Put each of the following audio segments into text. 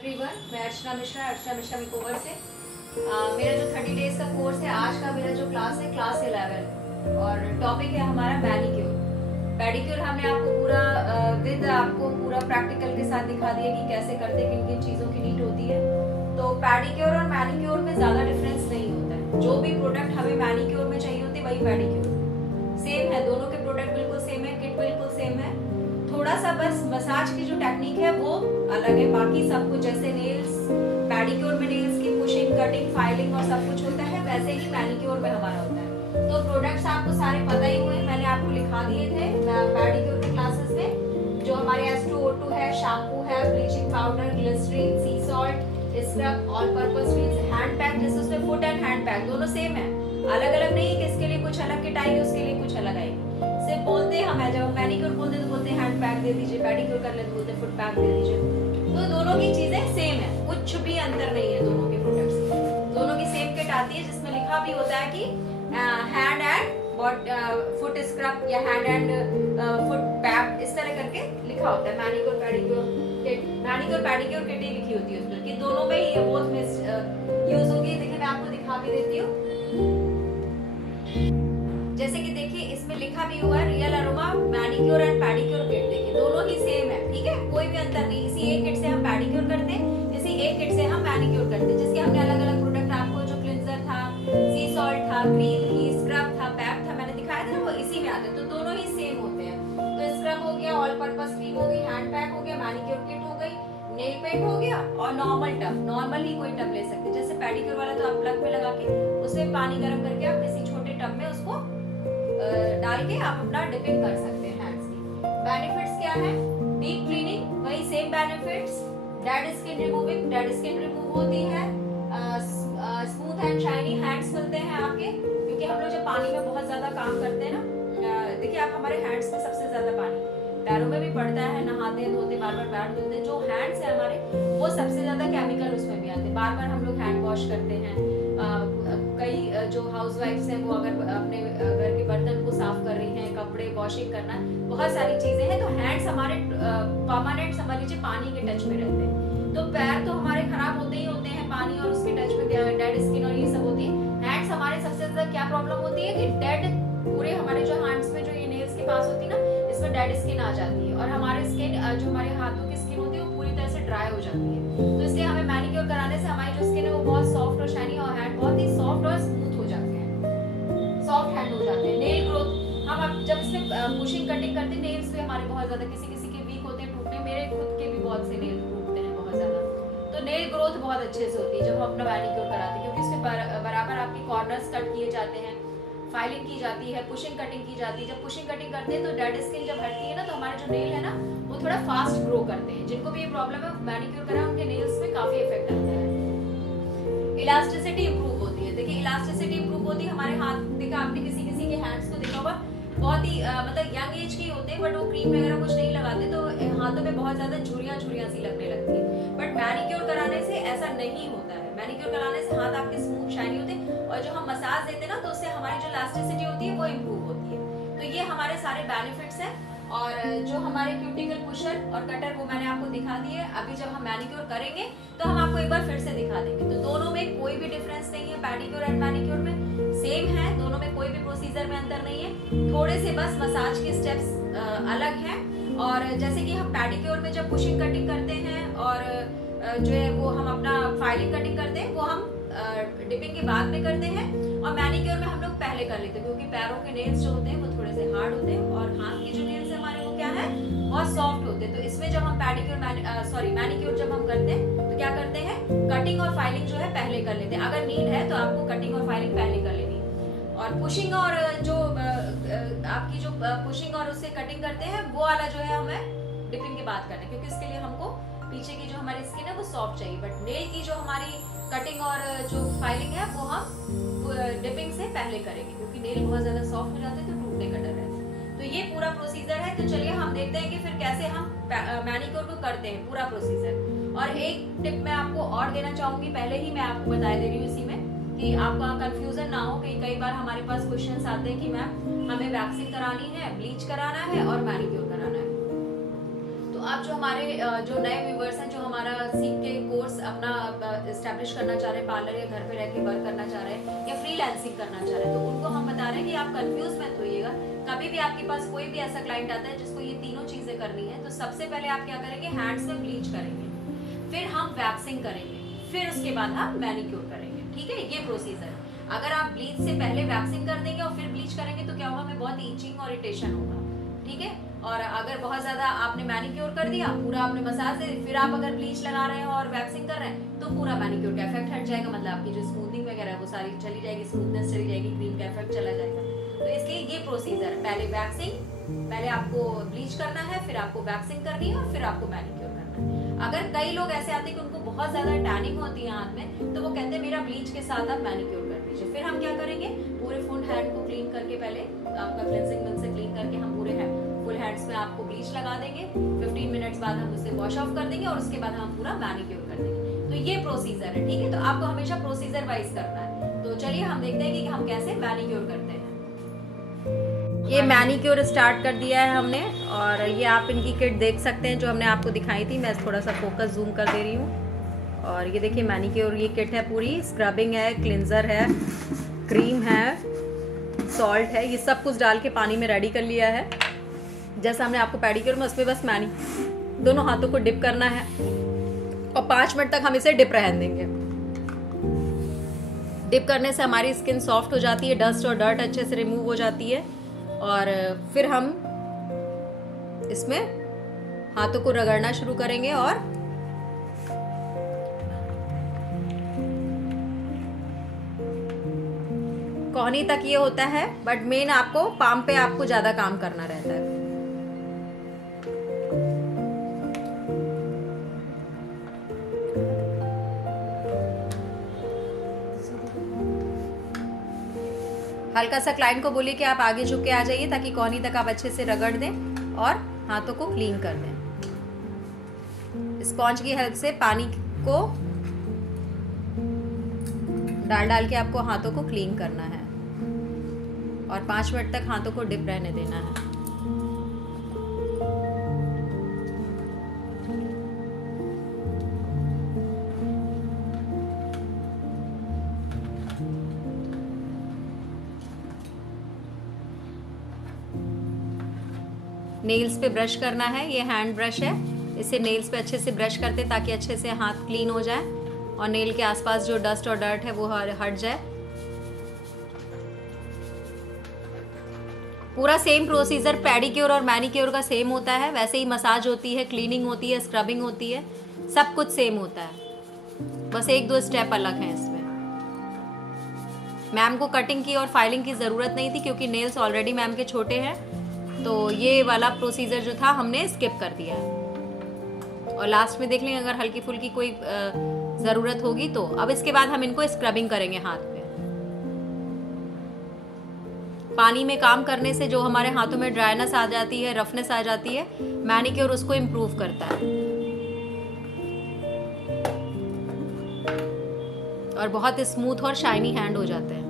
Everyone, मैं Archana Mishra makeover से। मेरा जो 30 डेज का कोर्स है, आज का मेरा जो क्लास है क्लास 11 और टॉपिक है हमारा मैनीक्योर। पेडिक्योर हमने आपको पूरा आपको पूरा प्रैक्टिकल के साथ दिखा दिया कि कैसे करते, किन किन चीज़ों की नीड होती है। तो पेडिक्योर और मैनीक्योर में ज़्यादा डिफरेंस नहीं होता है। जो भी प्रोडक्ट हमें मैनीक्योर में चाहिए होते वही पेडिक्योर सेम है। दोनों के प्रोडक्ट बिल्कुल सेम है, किट बिल्कुल सेम है। थोड़ा सा बस मसाज की जो टेक्निक है वो अलग है। बाकी सब कुछ जैसे नेल्स, पेडिक्योर में नेल्स की पुशिंग, कटिंग, फाइलिंग और सब कुछ होता है, वैसे ही मैनीक्योर में हमारा होता है। तो प्रोडक्ट्स आपको सारे पता ही हुए, मैंने आपको लिखा दिए थे पेडिक्योर के क्लासेस में। जो हमारे S2O2 है, शैम्पू है, bleaching powder, glycerine, sea salt, scrub, all purpose reels, hand pack, जैसे उसमें फुट एंड हैंड पैक दोनों सेम है, अलग अलग नहीं है कि इसके लिए कुछ अलग किट आएगी उसके लिए कुछ अलग आएगी। सिर्फ बोलते हैं हम, जब मैनीक्योर बोलते हैं तो बोलते हैं हैंड पैक दे दीजिए, पेडिक्योर कर ले तो बोलते हैं फुट पैक दे दीजिए। तो दोनों की चीजें सेम है, कुछ भी अंतर नहीं है दोनों के प्रोडक्ट्स में। दोनों की सेम किट आती है जिसमें लिखा भी होता है कि हैंड एंड फुट स्क्रब या हैंड एंड फुट पैक, इस तरह करके लिखा होता है। Manicure pedicure kit, manicure pedicure kit ही लिखी होती है उसमें कि दोनों में ही बोथ में यूज होगी। देखिए मैं आपको दिखा भी देती हूँ, जैसे कि देखिए इसमें लिखा भी हुआ है real aroma manicure and pedicure kit. देखिए दोनों ही सेम है, ठीक है, कोई भी अंतर नहीं। इसी एक किट से हम पेडिक्योर करते हैं, इसी एक किट से हम मैनीक्योर करते हैं। जिसके हमने अलग अलग प्रोडक्ट आपको, जो क्लिंजर था, सी सॉल्ट था, क्रीम थी, स्क्रब था, पैक था, मैंने दिखाया था ना, वो इसी में आते हैं। तो दोनों ही सेम होते हैं। तो स्क्रब हो गया, ऑल पर्पस क्रीम हो गई, हैंड पैक हो गया, मैनीक्योर किट हो गई, नेल पेंट हो गया और नॉर्मल टब। नॉर्मल ही कोई टब ले सकते हैं, जैसे पेडिक्योर वाला तो आप प्लग में लगा के उसमें पानी गर्म करके आप किसी छोटे टब में उसको डाल के आप अपना डिपिंग कर सकते हैं हैंड्स की। बेनिफिट्स क्या है? डीप क्लीनिंग, वही same benefits. Dead skin removing, dead skin remove होती है। स्मूथ एंड शाइनी हैंड्स मिलते हैं आपके, क्योंकि हम लोग जब पानी में बहुत ज्यादा काम करते हैं ना, देखिए आप हमारे हैंड्स में सबसे ज्यादा पानी पैरों में भी पड़ता है, नहाते धोते बार बार पैर धुलते हैं। जो हैंड्स है हमारे, वो सबसे ज्यादा केमिकल उसमें भी आते हैं। बार बार हम लोग हैंड वॉश करते हैं। कई जो हाउसवाइफ्स हैं वो अगर अपने घर के बर्तन को साफ कर रही हैं, कपड़े वॉशिंग करना, बहुत सारी चीजें हैं। तो हैंड्स हमारे परमानेंट समझ लीजिए पानी के टच में रहते हैं। तो पैर तो हमारे खराब होते ही होते हैं पानी और उसके टच में, डेड स्किन और ये सब होती है। हैंड्स हमारे सबसे ज्यादा क्या प्रॉब्लम होती है कि डेड, पूरे हमारे जो हैंड्स में जो ये नेल्स के पास होती है ना, इसमें डेड स्किन आ जाती है और हमारे स्किन, जो हमारे हाथों की स्किन होती है वो पूरी तरह से ड्राई हो जाती है। तो इसलिए हमें मैनीक्योर कराने से हमारी जो स्किन है वो बहुत सॉफ्ट और शाइनी और हैंड बहुत ही सॉफ्ट और स्मूथ हो जाते हैं, सॉफ्ट हैंड हो जाते हैं। नेल ग्रोथ, हम अब जब इसमें पुशिंग कटिंग करते हैं, नेल्स पे हमारे बहुत ज्यादा, किसी किसी के वीक होते हैं टूटने, मेरे खुद के भी बहुत से नेल टूटते हैं बहुत ज्यादा। तो नेल ग्रोथ बहुत अच्छे से होती है जब हम अपना मैनीक्योर कराते हैं, क्योंकि इसमें बराबर आपके कॉर्नर्स कट किए जाते हैं, फाइलिंग की जाती है, पुशिंग कटिंग की जाती है। जब पुशिंग कटिंग करते हैं तो डेड स्किन जब हटती है ना, तो हमारे जो नेल है ना वो थोड़ा फास्ट ग्रो करते हैं। जिनको भी ये प्रॉब्लम है मैनीक्योर करा, उनके नेल्स में काफी इफेक्ट आता है। इलास्टिसिटी इंप्रूव होती है। देखिए इलास्टिसिटी इंप्रूव होती है हमारे हाथ, देखा आपने किसी किसी के हैंड्स को देखा होगा, बहुत ही मतलब यंग एज के होते हैं, बट वो क्रीम वगैरह कुछ नहीं लगाते तो हाथों में बहुत ज्यादा झुर्रियां सी लगने लगती है। बट मैनीक्योर कराने से ऐसा नहीं होता है। मैनीक्योर कराने से हाथ आपके स्मूथ शाइनी होते हैं और जो हम मसाज देते हैं ना, तो उससे हमारी जो इलास्टिसिटी होती है वो इम्प्रूव होती है। तो ये हमारे सारे बेनिफिट्स हैं। और जो हमारे क्यूटिकल पुशर और कटर वो मैंने आपको दिखा दिए। अभी जब हम मैनीक्योर करेंगे तो हम आपको एक बार फिर से दिखा देंगे। तो दोनों में कोई भी डिफरेंस नहीं है, पेडिक्योर एंड मैनीक्योर में सेम है, दोनों में कोई भी प्रोसीजर में अंतर नहीं है। थोड़े से बस मसाज के स्टेप्स अलग हैं। और जैसे कि हम पेडिक्योर में जब पुशिंग कटिंग करते हैं और जो है वो हम अपना फाइलिंग कटिंग करते हैं, वो हम डिपिंग के बाद में करते हैं। और मैनीक्योर में हम लोग पहले कर लेते हैं, क्योंकि पैरों के नेल्स जो होते हैं वो थोड़े से हार्ड होते हैं और हाथ के जो नेल्स हमारे वो क्या है, बहुत सॉफ्ट होते हैं। तो इसमें जब हम मैनीक्योर जब हम करते हैं तो क्या करते हैं, कटिंग और फाइलिंग जो है पहले कर लेते हैं। अगर नीड है तो आपको कटिंग और फाइलिंग पहले कर लेनी है। और पुशिंग और जो आपकी जो पुशिंग और उससे कटिंग करते हैं वो वाला जो है हमें डिपिंग के बाद करना है, क्योंकि इसके लिए हमको पीछे की जो हमारी स्किन है वो सॉफ्ट चाहिए। बट नेल की जो हमारी कटिंग और जो फाइलिंग है वो हम डिपिंग से पहले करेंगे, क्योंकि नेल बहुत ज्यादा सॉफ्ट हो जाते हैं तो टूटने का डर रहता है। तो ये पूरा प्रोसीजर है। तो चलिए हम देखते हैं कि फिर कैसे हम मैनीक्योर को करते हैं, पूरा प्रोसीजर। और एक टिप मैं आपको और देना चाहूंगी, पहले ही मैं आपको बता दे रही हूँ इसी में, कि आपका कंफ्यूजन ना हो। कि कई बार हमारे पास क्वेश्चंस आते हैं कि मैम हमें वैक्सिंग करानी है, ब्लीच कराना है और मैनीक्योर कराना है। तो तो आप जो हमारे जो नए व्यूवर्स हैं, जो हमारा सीख के कोर्स अपना एस्टेब्लिश करना चाह रहे हैं, पार्लर या घर पे रह के वर्क करना चाह रहे हैं या फ्रीलांसिंग करना चाह रहे हैं, तो उनको हम बता रहे हैं कि आप कंफ्यूज मत होइएगा। कभी भी आपके पास कोई भी ऐसा क्लाइंट आता है जिसको ये तीनों चीजें करनी है, तो सबसे पहले आप क्या करेंगे, हैंड्स में ब्लीच करेंगे, फिर हम वैक्सिंग करेंगे, फिर उसके बाद हम मैनिक्योर करेंगे। ठीक है, ये प्रोसीजर। अगर आप ब्लीच से पहले वैक्सिंग कर देंगे और फिर ब्लीच करेंगे तो क्या होगा, हमें बहुत ईचिंग और इरिटेशन होगा। ठीक है, और अगर बहुत ज्यादा आपने मैनिक्योर कर दिया, पूरा आपने मसाज दे, फिर आप अगर ब्लीच लगा रहे हैं और वैक्सिंग कर रहे हैं, तो पूरा मैनिक्योर का इफेक्ट हट जाएगा, मतलब आपकी जो स्मूथनिंग वगैरह है वो सारी चली जाएगी, स्मूथनेस चली जाएगी, क्रीम का इफेक्ट चला जाएगा। तो इसलिए ये प्रोसीजर, पहले वैक्सिंग, पहले आपको ब्लीच करना है, फिर आपको वैक्सिंग करनी है और फिर आपको मैनिक्योर करना है। अगर कई लोग ऐसे आते हैं कि उनको बहुत ज्यादा टैनिंग होती है हाथ में, तो वो कहते हैं मेरा ब्लीच के साथ आप मैनिक्योर कर दीजिए। फिर हम क्या करेंगे, पूरे फुल हैंड को क्लीन करके, पहले आपका क्लेंजिंग मिल्क से क्लीन करके हम पूरे फुल हैंड्स में आपको ब्लीच लगा देंगे, 15 मिनट्स बाद हम उसे वॉश ऑफ कर देंगे और उसके बाद हम पूरा मैनिक्योर कर देंगे। तो ये प्रोसीजर है। ठीक है, तो आपको हमेशा प्रोसीजर वाइज करना है। तो चलिए हम देखते हैं कि हम कैसे मैनिक्योर करते हैं। ये मैनिक्योर स्टार्ट कर दिया है हमने, और ये आप इनकी किट देख सकते हैं जो हमने आपको दिखाई थी। मैं थोड़ा सा फोकस जूम कर दे रही हूँ। और ये देखिए मैनिक्योर ये किट है पूरी, स्क्रबिंग है, क्लिनजर है, क्रीम है, सॉल्ट है, ये सब कुछ डाल के पानी में रेडी कर लिया है। जैसा हमने आपको पेडिक्योर में, उसमें बस दोनों हाथों को डिप करना है और 5 मिनट तक हम इसे डिप रहने देंगे। डिप करने से हमारी स्किन सॉफ्ट हो जाती है, डस्ट और डर्ट अच्छे से रिमूव हो जाती है। और फिर हम इसमें हाथों को रगड़ना शुरू करेंगे और कोहनी तक ये होता है, बट मेन आपको पाम पे आपको ज्यादा काम करना रहता है। हल्का सा क्लाइंट को बोलिए कि आप आगे झुक के आ जाइए ताकि कोहनी तक आप अच्छे से रगड़ दें और हाथों को क्लीन कर दें। स्पॉन्ज की हेल्प से पानी को डाल के आपको हाथों को क्लीन करना है और 5 मिनट तक हाथों को डिप रहने देना है। नेल्स पे ब्रश करना है, ये हैंड ब्रश है, इसे नेल्स पे अच्छे से ब्रश करते ताकि अच्छे से हाथ क्लीन हो जाए और नेल के आसपास जो डस्ट और डर्ट है वो हट जाए। पूरा सेम प्रोसीजर पेडिक्योर और मैनिक्योर का सेम होता है, वैसे ही मसाज होती है, क्लीनिंग होती है, स्क्रबिंग होती है, सब कुछ सेम होता है, बस 1-2 स्टेप अलग हैं इसमें। मैम को कटिंग की और फाइलिंग की ज़रूरत नहीं थी क्योंकि नेल्स ऑलरेडी मैम के छोटे हैं, तो ये वाला प्रोसीजर जो था हमने स्किप कर दिया है। और लास्ट में देख लेंगे अगर हल्की फुल्की कोई ज़रूरत होगी तो। अब इसके बाद हम इनको स्क्रबिंग करेंगे हाथ पे। पानी में काम करने से जो हमारे हाथों में ड्राइनेस आ जाती है, रफनेस आ जाती है, मैनिक्योर उसको इम्प्रूव करता है और बहुत स्मूथ और शाइनी हैंड हो जाते हैं।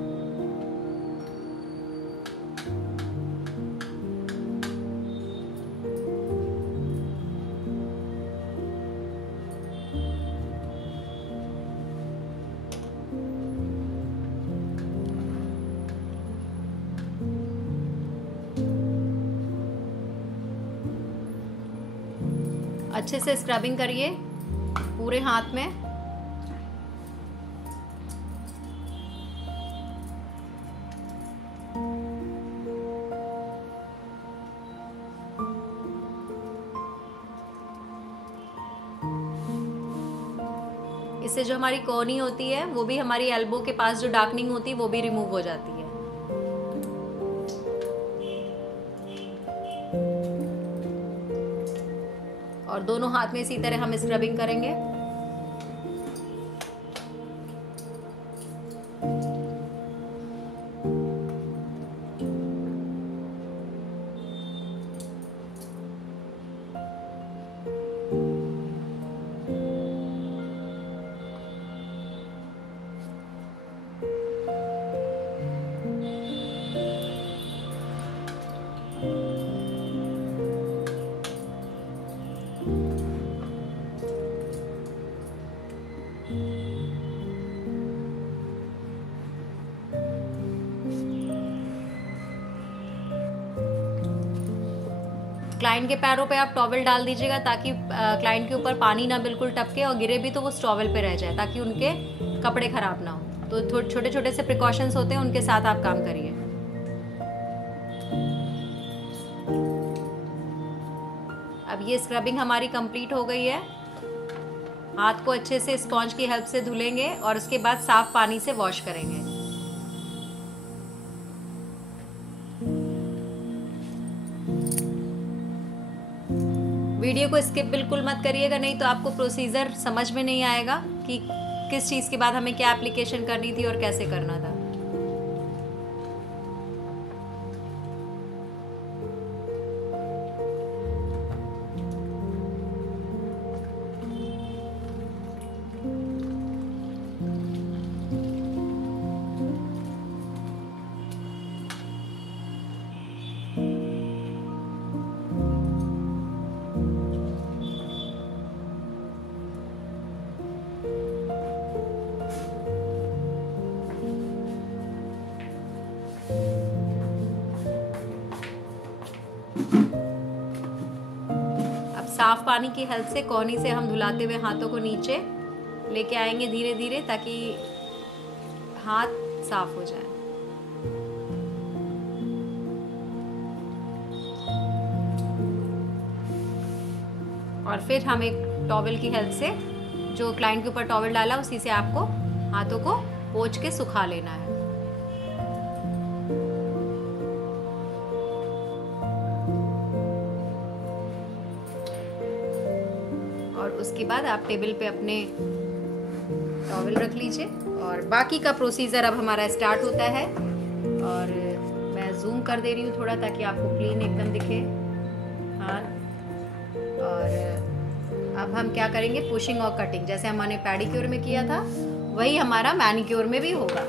अच्छे से स्क्रबिंग करिए पूरे हाथ में। इससे जो हमारी कोहनी होती है वो भी, हमारी एल्बो के पास जो डार्कनिंग होती है वो भी रिमूव हो जाती है। और दोनों हाथ में इसी तरह हम स्क्रबिंग करेंगे। क्लाइंट के पैरों पे आप टॉवल डाल दीजिएगा ताकि क्लाइंट के ऊपर पानी ना बिल्कुल टपके, और गिरे भी तो वो टॉवल पे रह जाए ताकि उनके कपड़े खराब ना हो। तो छोटे छोटे से प्रिकॉशंस होते हैं, उनके साथ आप काम करिए। अब ये स्क्रबिंग हमारी कंप्लीट हो गई है। हाथ को अच्छे से स्पॉन्ज की हेल्प से धुलेंगे और उसके बाद साफ पानी से वॉश करेंगे। वीडियो को स्किप बिल्कुल मत करिएगा, नहीं तो आपको प्रोसीजर समझ में नहीं आएगा कि किस चीज़ के बाद हमें क्या एप्लीकेशन करनी थी और कैसे करना था। साफ पानी की हेल्प से कोहनी से हम धुलाते हुए हाथों को नीचे लेके आएंगे धीरे धीरे, ताकि हाथ साफ हो जाए। और फिर हम एक टॉवल की हेल्प से, जो क्लाइंट के ऊपर टॉवल डाला उसी से आपको हाथों को पोंछ के सुखा लेना है। और उसके बाद आप टेबल पे अपने टॉवल रख लीजिए और बाकी का प्रोसीजर अब हमारा स्टार्ट होता है। और मैं जूम कर दे रही हूँ थोड़ा ताकि आपको क्लीन एकदम दिखे हाथ। और अब हम क्या करेंगे, पुशिंग और कटिंग, जैसे हमने पैडिक्योर में किया था वही हमारा मैनिक्योर में भी होगा।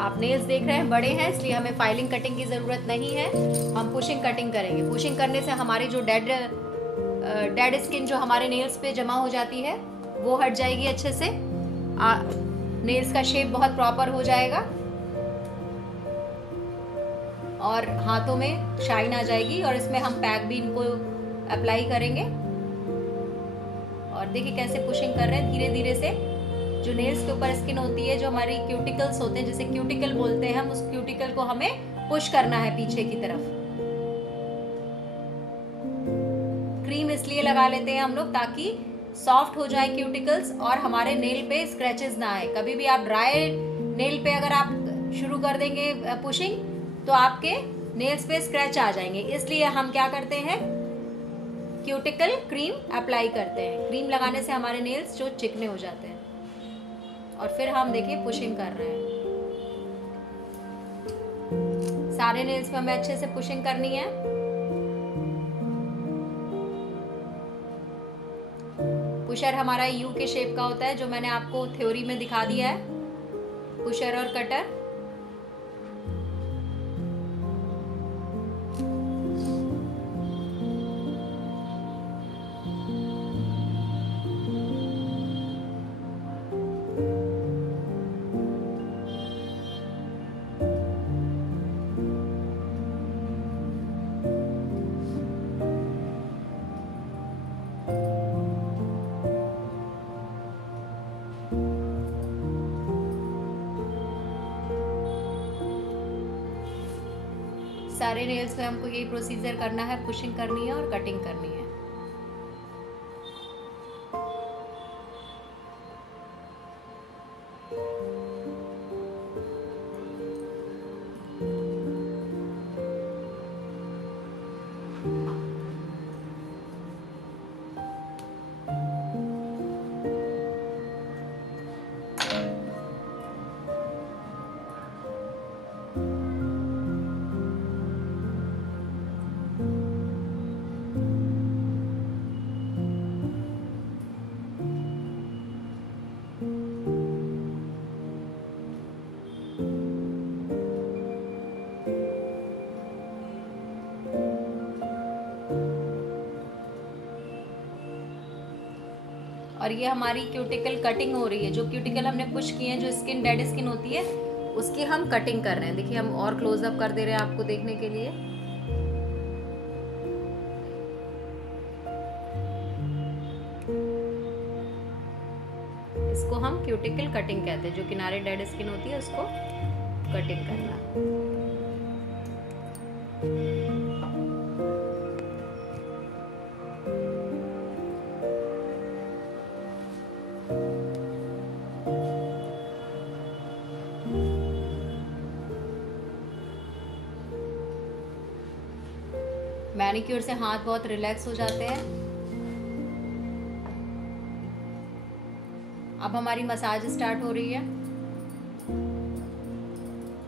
आप नेल्स देख रहे हैं बड़े हैं, इसलिए हमें फाइलिंग कटिंग की ज़रूरत नहीं है, हम पुशिंग कटिंग करेंगे। पुशिंग करने से हमारी जो डेड स्किन जो हमारे नेल्स पे जमा हो जाती है वो हट जाएगी अच्छे से, नेल्स का शेप बहुत प्रॉपर हो जाएगा और हाथों में शाइन आ जाएगी। और इसमें हम पैक भी इनको अप्लाई करेंगे। और देखिए कैसे पुशिंग कर रहे हैं धीरे धीरे से। जो नेल्स के ऊपर स्किन होती है, जो हमारी क्यूटिकल्स होते हैं, जैसे क्यूटिकल बोलते हैं हम, उस क्यूटिकल को हमें पुश करना है पीछे की तरफ। क्रीम इसलिए लगा लेते हैं हम लोग ताकि सॉफ्ट हो जाए क्यूटिकल्स और हमारे नेल पे स्क्रैचेस ना आए। कभी भी आप ड्राई नेल पे अगर आप शुरू कर देंगे पुशिंग तो आपके नेल्स पे स्क्रैच आ जाएंगे। इसलिए हम क्या करते हैं, क्यूटिकल क्रीम अप्लाई करते हैं। क्रीम लगाने से हमारे नेल्स जो चिकने हो जाते हैं। और फिर हम देखिए पुशिंग कर रहे हैं, सारे नेल्स पे हमें अच्छे से पुशिंग करनी है। पुशर हमारा यू के शेप का होता है, जो मैंने आपको थ्योरी में दिखा दिया है, पुशर और कटर। सारे नेल्स पे हमको यही प्रोसीजर करना है, पुशिंग करनी है और कटिंग करनी है। और ये हमारी क्यूटिकल कटिंग हो रही है। जो क्यूटिकल हमने पुश किए हैं, जो स्किन डेड स्किन होती है, उसकी हम कटिंग कर रहे हैं। देखिए हम और क्लोजअप कर दे रहे हैं आपको देखने के लिए। इसको हम क्यूटिकल कटिंग कहते हैं। जो किनारे डेड स्किन होती है उसको कटिंग करना। मैनिक्योर से हाथ बहुत रिलैक्स हो जाते हैं। अब हमारी मसाज स्टार्ट हो रही है।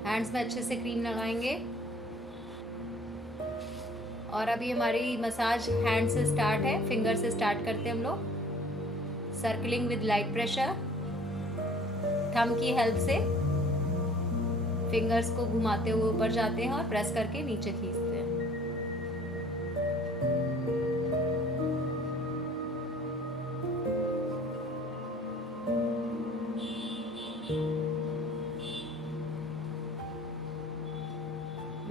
हैंड्स में अच्छे से क्रीम लगाएंगे और अभी हमारी मसाज हैंड से स्टार्ट है। फिंगर से स्टार्ट करते हैं हम लोग। Circling with light pressure. Thumb की हेल्प से फिंगर्स को घुमाते हुए ऊपर जाते हैं और प्रेस करके नीचे खींचते हैं।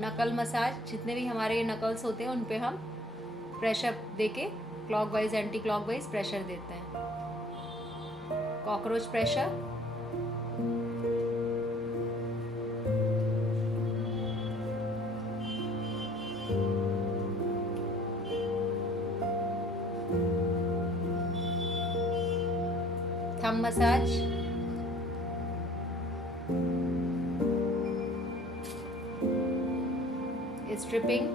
नकल मसाज, जितने भी हमारे नकल्स होते हैं उन पे हम प्रेशर देके क्लॉकवाइज एंटी क्लॉकवाइज प्रेशर देते हैं। Cockroach pressure. Thumb massage. Stripping.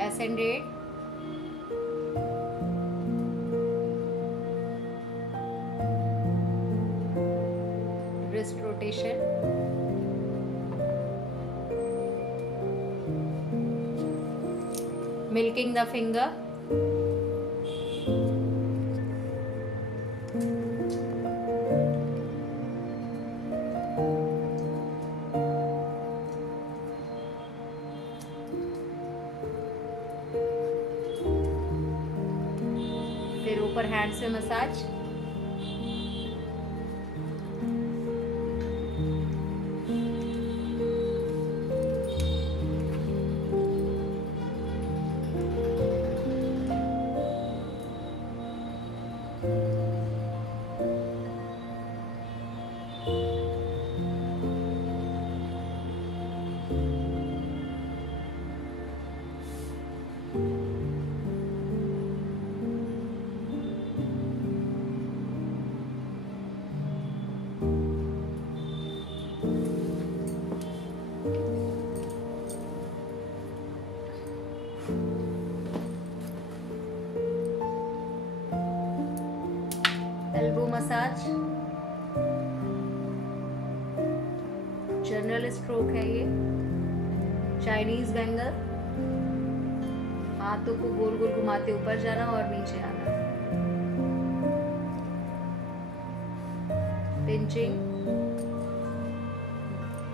Ascended. Wrist rotation. Milking the finger. फिर ऊपर हैंड से massage. Elbow massage. General stroke है ये। Chinese bangle. हाथों को गोल गोल घुमाते ऊपर जाना और नीचे आना। पिंचिंग।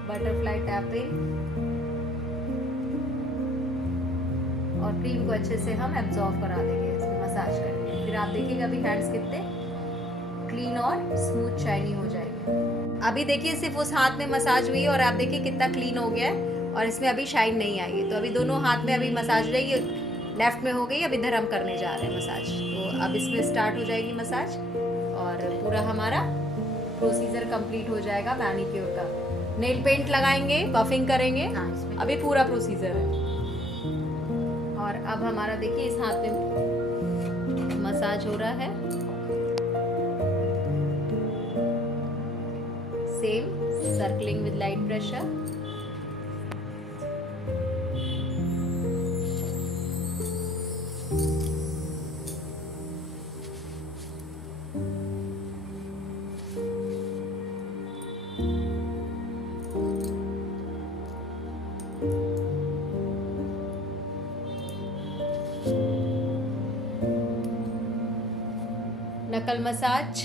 Butterfly tapping. और क्रीम को अच्छे से हम एब्जॉर्ब करा देंगे इसमें मसाज करके। फिर आप देखिएगा अभी हैंड्स कितने क्लीन और स्मूथ शाइनी हो जाएंगे। अभी देखिए सिर्फ उस हाथ में मसाज हुई और आप देखिए कितना क्लीन हो गया है और इसमें अभी शाइन नहीं आई है। तो अभी दोनों हाथ में अभी मसाज रही है। लेफ्ट में हो गई, अभी इधर हम करने जा रहे हैं मसाज। तो अब इसमें स्टार्ट हो जाएगी मसाज और पूरा हमारा प्रोसीजर कंप्लीट हो जाएगा मैनिक्योर का। नेल पेंट लगाएंगे, बफिंग करेंगे। अभी पूरा प्रोसीजर है। और अब हमारा देखिए इस हाथ में मसाज हो रहा है। Same circling with light pressure. Knuckle massage,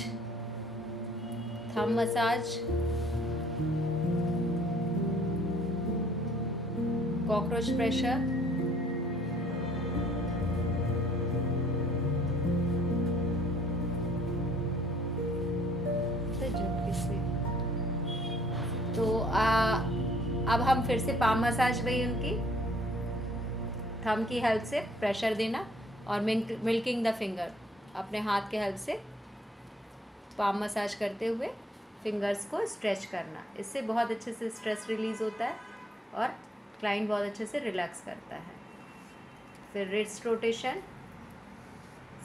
thumb massage, cockroach pressure, इसमें। तो अब हम फिर से पाम मसाज वही उनकी थंब की हेल्प से प्रेशर देना और मिल्किंग द फिंगर, अपने हाथ के हेल्प से पाम मसाज करते हुए फिंगर्स को स्ट्रेच करना। इससे बहुत अच्छे से स्ट्रेस रिलीज़ होता है और क्लाइंट बहुत अच्छे से रिलैक्स करता है। फिर रिस्ट रोटेशन,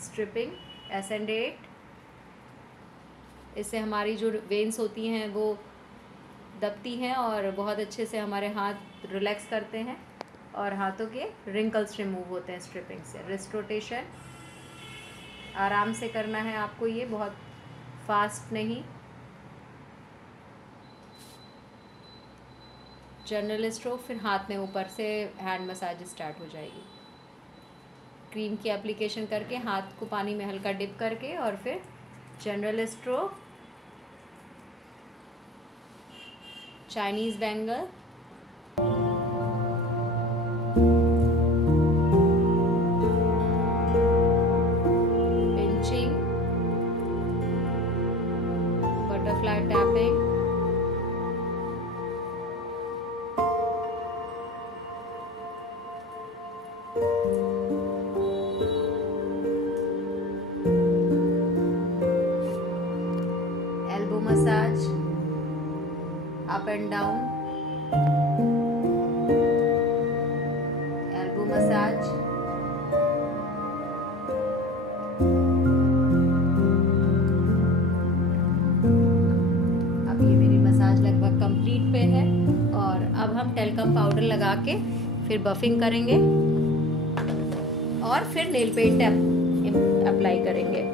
स्ट्रिपिंग, एसेंडेट, इससे हमारी जो वेन्स होती हैं वो दबती हैं और बहुत अच्छे से हमारे हाथ रिलैक्स करते हैं और हाथों के रिंकल्स रिमूव होते हैं स्ट्रिपिंग से। रिस्ट रोटेशन आराम से करना है आपको, ये बहुत फास्ट नहीं। जनरल स्ट्रोक, फिर हाथ में ऊपर से हैंड मसाज स्टार्ट हो जाएगी। क्रीम की एप्लीकेशन करके हाथ को पानी में हल्का डिप करके और फिर general stroke, Chinese bangle, pinching, butterfly tapping, elbow massage, up and down, elbow massage, अब ये मेरी मसाज लगभग कंप्लीट पे है और अब हम टेल्कम पाउडर लगा के फिर बफिंग करेंगे और फिर नेल पेंट अप्लाई करेंगे।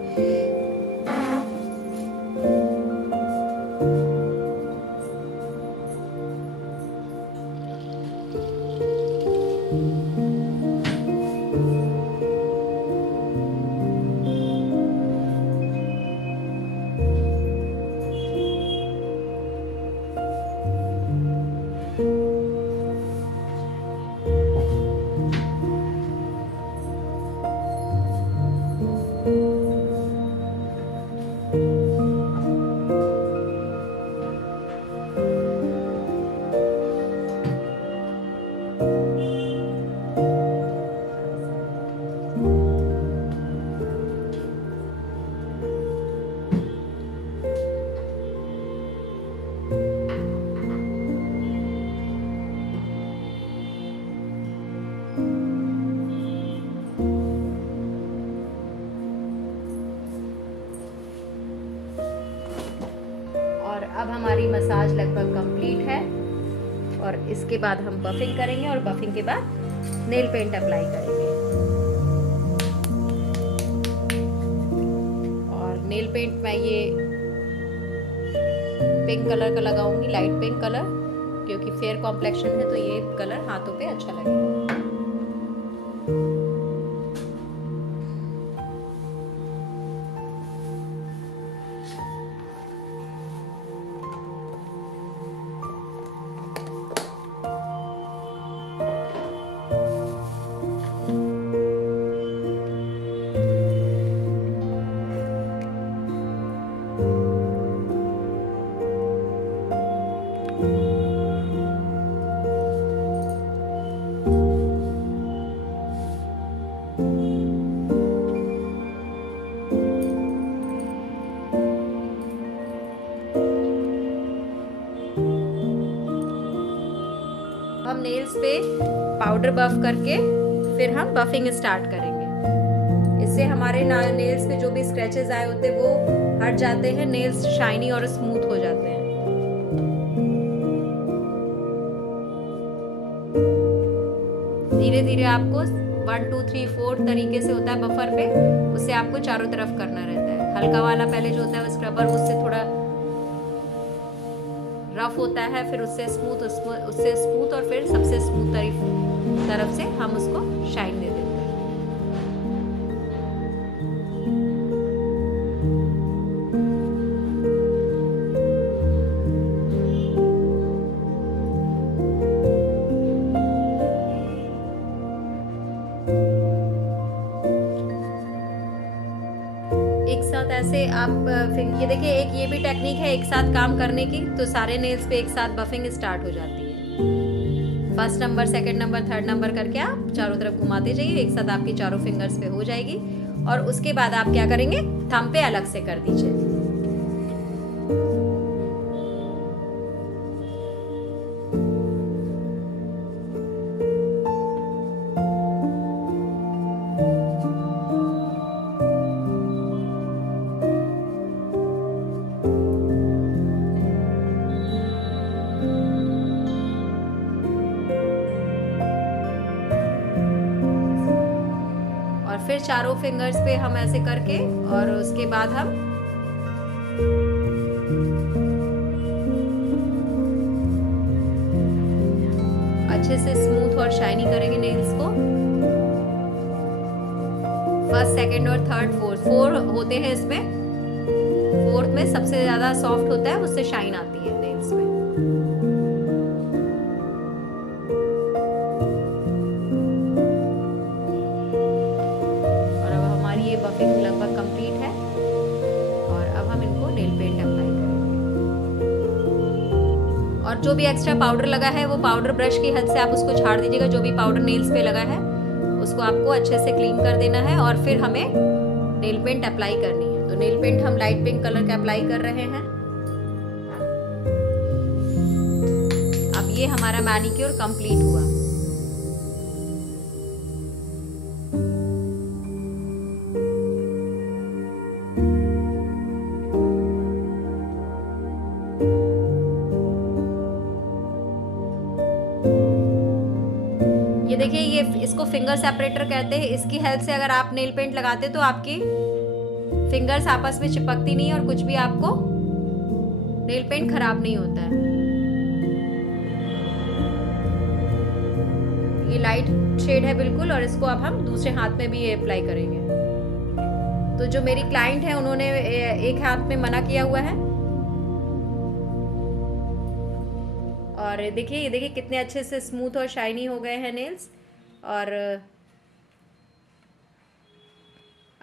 अब हमारी मसाज लगभग कंप्लीट है और इसके बाद हम बफिंग करेंगे और बफिंग के बाद नेल पेंट अप्लाई करेंगे। और नेल पेंट मैं ये पिंक कलर का लगाऊंगी, लाइट पिंक कलर, क्योंकि फेयर कॉम्प्लेक्शन है तो ये कलर हाथों पे अच्छा लगेगा। हम नेल्स पे पाउडर बफ करके फिर हम बफिंग स्टार्ट करेंगे। इससे हमारे नेल्स पे जो भी स्क्रैचेस आए होते हैं वो हट जाते हैं, नेल्स शाइनी और स्मूथ हो जाते हैं। धीरे धीरे आपको 1 2 3 4 तरीके से होता है बफर पे, उससे आपको चारों तरफ करना रहता है। हल्का वाला पहले जो होता है वो स्क्रबर, उससे थोड़ा रफ होता है, फिर उससे स्मूथ और फिर सबसे स्मूथ तरफ से हम उसको शाइन दे देते हैं। एक साथ ऐसे आप ये देखिए, एक ये भी टेक्निक है एक साथ काम करने की, तो सारे नेल्स पे एक साथ बफिंग स्टार्ट हो जाती है। First number, second number, third number करके आप चारों तरफ घुमाते जाइए, एक साथ आपकी चारों फिंगर्स पे हो जाएगी। और उसके बाद आप क्या करेंगे, थंब पे अलग से कर दीजिए। फिर चारों फिंगर्स पे हम ऐसे करके, और उसके बाद हम अच्छे से स्मूथ और शाइनी करेंगे नेल्स को। फर्स्ट, सेकंड और थर्ड, फोर्थ, 4 होते हैं इसमें। फोर्थ में सबसे ज्यादा सॉफ्ट होता है, उससे शाइन आती है नेल्स में। बफिंग लगभग कंप्लीट है, और अब हम इनको नेल पेंट अप्लाई करेंगे। और जो भी एक्स्ट्रा पाउडर लगा है वो पाउडर ब्रश की हेल्प से आप उसको झाड़ दीजिएगा। जो भी पाउडर नेल्स पे लगा है उसको आपको अच्छे से क्लीन कर देना है, और फिर हमें नेल पेंट अप्लाई करनी है। तो नेल पेंट हम लाइट पिंक कलर का अप्लाई कर रहे हैं। अब ये हमारा मैनिक्योर कंप्लीट हुआ। ये देखिए, ये इसको फिंगर सेपरेटर कहते हैं। इसकी हेल्प से अगर आप नेल पेंट लगाते तो आपकी फिंगर्स आपस में चिपकती नहीं, और कुछ भी आपको नेल पेंट खराब नहीं होता है। ये लाइट शेड है बिल्कुल, और इसको अब हम दूसरे हाथ में भी अप्लाई करेंगे। तो जो मेरी क्लाइंट है उन्होंने एक हाथ में मना किया हुआ है। और देखिए, ये देखिए कितने अच्छे से स्मूथ और शाइनी हो गए हैं नेल्स। और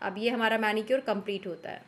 अब ये हमारा मैनिक्योर कंप्लीट होता है।